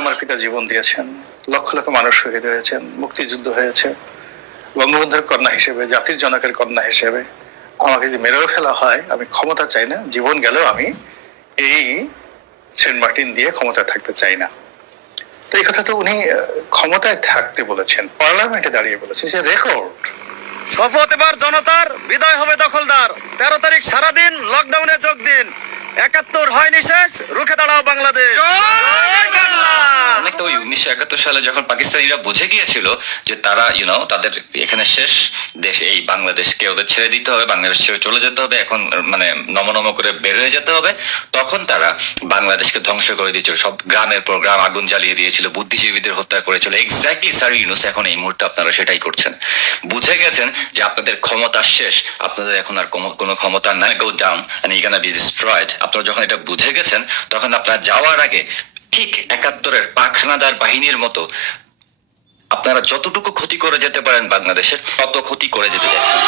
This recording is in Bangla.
আমার পিতা জীবন দিয়েছেন। লক্ষ লক্ষ মানুষ শহীদ হয়েছেন মুক্তিযুদ্ধ হয়েছে। বঙ্গবন্ধুর কন্যা হিসেবে জাতির জনকের কন্যা হিসেবে আমাকে যদি মেরেও ফেলা হয় আমি ক্ষমতা চাই না জীবন গেলেও আমি এই সেন্ট মার্টিন দিয়ে ক্ষমতায় থাকতে চাই না। তো এই কথা তো উনি ক্ষমতায় থাকতে বলেছেন পার্লামেন্টে দাঁড়িয়ে বলেছেন সে রেকর্ড। শপথ এবার জনতার বিদায় হবে দখলদার। তেরো তারিখ সারাদিন লকডাউনে যোগ দিন। একাত্তর হয়নি শেষ রুখে দাঁড়াও বাংলাদেশ! অনেকটা ওই উনিশশো একাত্তর সালে যখন পাকিস্তানিরা বুঝে গিয়েছিল যে তারা তাদের এখানে শেষ, দেশ এই বাংলাদেশকে ওদের ছেড়ে দিতে হবে, বাংলাদেশ ছেড়ে চলে যেতে হবে, এখন মানে করে যেতে হবে। তখন তারা বাংলাদেশকে ধ্বংস করে দিয়েছিল। সব গ্রামের পর গ্রাম আগুন জ্বালিয়ে দিয়েছিল, বুদ্ধিজীবীদের হত্যা করেছিল। এক্স্যাক্টলি স্যার ইউনুস এখন এই মুহূর্তে আপনারা সেটাই করছেন। বুঝে গেছেন যে আপনাদের ক্ষমতা শেষ, আপনাদের এখন আর কোনো- ক্ষমতা নাই go down you be destroyed আপনারা যখন এটা বুঝে গেছেন, তখন আপনারা যাওয়ার আগে ঠিক একাত্তরের পাখানাদার বাহিনীর মতো আপনারা যতটুকু ক্ষতি করে যেতে পারেন বাংলাদেশের, তত ক্ষতি করে যেতে চাইছেন